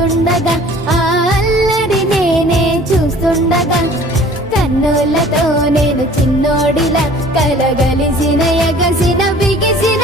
ఆడుతుండగా ఆ అల్లరి నేనే చూస్తుండగా కన్నులతో నేను చిన్నోడిలా కలగలిసిన ఎగసిన బిగిసిన